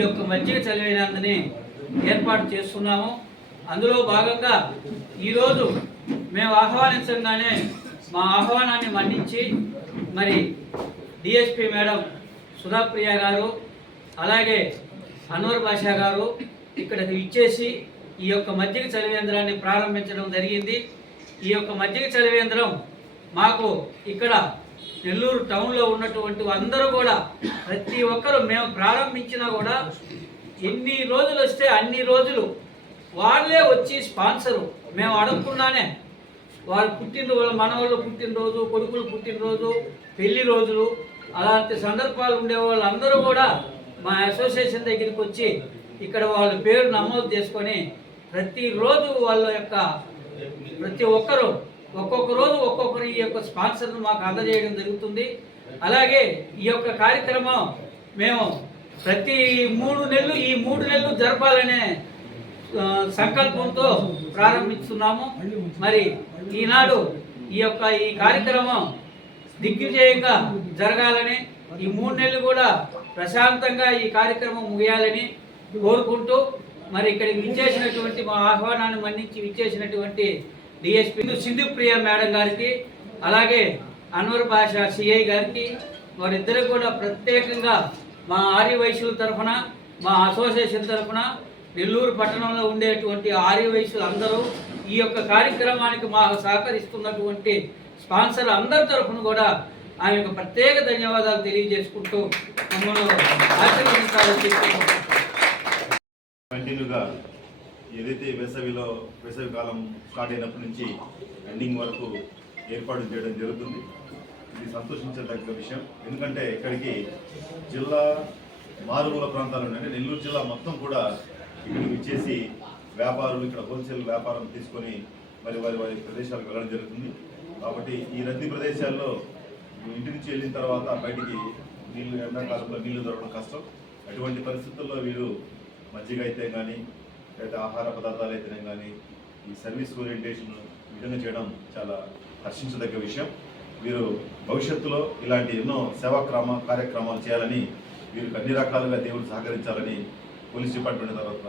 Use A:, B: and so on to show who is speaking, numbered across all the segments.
A: ఈ యొక్క మజ్జిగ చదివినందుని ఏర్పాటు చేస్తున్నాము. అందులో భాగంగా ఈరోజు మేము ఆహ్వానించగానే మా ఆహ్వానాన్ని మన్నించి మరి డిఎస్పి మేడం సుధాప్రియ గారు అలాగే అన్వర్ బాషా గారు ఇక్కడికి ఇచ్చేసి ఈ యొక్క మజ్జిగ చలివేంద్రాన్ని ప్రారంభించడం జరిగింది. ఈ యొక్క మజ్జిగ చలివేంద్రం మాకు ఇక్కడ నెల్లూరు టౌన్లో ఉన్నటువంటి అందరూ కూడా ప్రతి ఒక్కరూ మేము ప్రారంభించినా కూడా ఎన్ని రోజులు వస్తే అన్ని రోజులు వాళ్ళే వచ్చి స్పాన్సరు మేము అడగకుండానే వాళ్ళు పుట్టినరోజు మనవాళ్ళు పుట్టినరోజు కొడుకులు పుట్టినరోజు పెళ్ళి రోజులు అలాంటి సందర్భాలు ఉండే వాళ్ళందరూ కూడా మా అసోసియేషన్ దగ్గరికి వచ్చి ఇక్కడ వాళ్ళ పేరు నమోదు చేసుకొని ప్రతిరోజు వాళ్ళ యొక్క ప్రతి ఒక్కరూ ఒక్కొక్క రోజు ఒక్కొక్కరు ఈ యొక్క స్పాన్సర్ను మాకు అందజేయడం జరుగుతుంది. అలాగే ఈ యొక్క కార్యక్రమం మేము ప్రతి మూడు నెలలు ఈ మూడు నెలలు జరపాలనే సంకల్పంతో ప్రారంభిస్తున్నాము. మరి ఈనాడు ఈ యొక్క ఈ కార్యక్రమం దిగ్విజయంగా జరగాలని ఈ మూడు నెలలు కూడా ప్రశాంతంగా ఈ కార్యక్రమం ముగియాలని కోరుకుంటూ మరి ఇక్కడికి విచ్చేసినటువంటి మా ఆహ్వానాన్ని మన్నించి విచ్చేసినటువంటి డిఎస్పీ సింధు ప్రియ మేడం గారికి అలాగే అన్వర్ భాష సిఐ గారికి వారిద్దరు కూడా ప్రత్యేకంగా మా ఆర్య వయసుల తరఫున మా అసోసియేషన్ తరఫున నెల్లూరు పట్టణంలో ఉండేటువంటి ఆర్య వయసులు అందరూ ఈ యొక్క కార్యక్రమానికి మాకు సహకరిస్తున్నటువంటి స్పాన్సర్ అందరి తరఫున కూడా ఆమెకు ప్రత్యేక ధన్యవాదాలు తెలియజేసుకుంటూ మమ్మల్ని ఆశీర్వదించాలని చెప్పుకుంటున్నాను.
B: ఏదైతే వేసవిలో వేసవి కాలం స్టార్ట్ అయినప్పటి నుంచి ఎండింగ్ వరకు ఏర్పాటు చేయడం జరుగుతుంది. ఇది సంతోషించదగ్గ విషయం. ఎందుకంటే ఇక్కడికి జిల్లా మారుమూల ప్రాంతాల నుండి అంటే నెల్లూరు జిల్లా మొత్తం కూడా ఇక్కడికి ఇచ్చేసి వ్యాపారులు ఇక్కడ హోల్సేల్ వ్యాపారం తీసుకొని మరి వారి వారి ప్రదేశాలకు వెళ్ళడం జరుగుతుంది. కాబట్టి ఈ రద్దీ ప్రదేశాల్లో ఇంటి నుంచి వెళ్ళిన తర్వాత బయటికి నీళ్ళు ఎండాకాలంలో నీళ్ళు దొరకడం కష్టం. అటువంటి పరిస్థితుల్లో వీరు మజ్జిగ అయితే కానీ లేదా ఆహార పదార్థాలు అయితేనే కానీ ఈ సర్వీస్ ఓరియంటేషన్ విధంగా చేయడం చాలా హర్షించదగ్గ విషయం. వీరు భవిష్యత్తులో ఇలాంటి ఎన్నో సేవాక్రమ కార్యక్రమాలు చేయాలని వీరికి అన్ని రకాలుగా దేవుడు సహకరించాలని పోలీస్ డిపార్ట్మెంట్ తర్వాత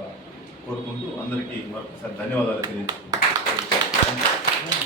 B: కోరుకుంటూ అందరికీ మరొకసారి ధన్యవాదాలు తెలియజేస్తున్నాను.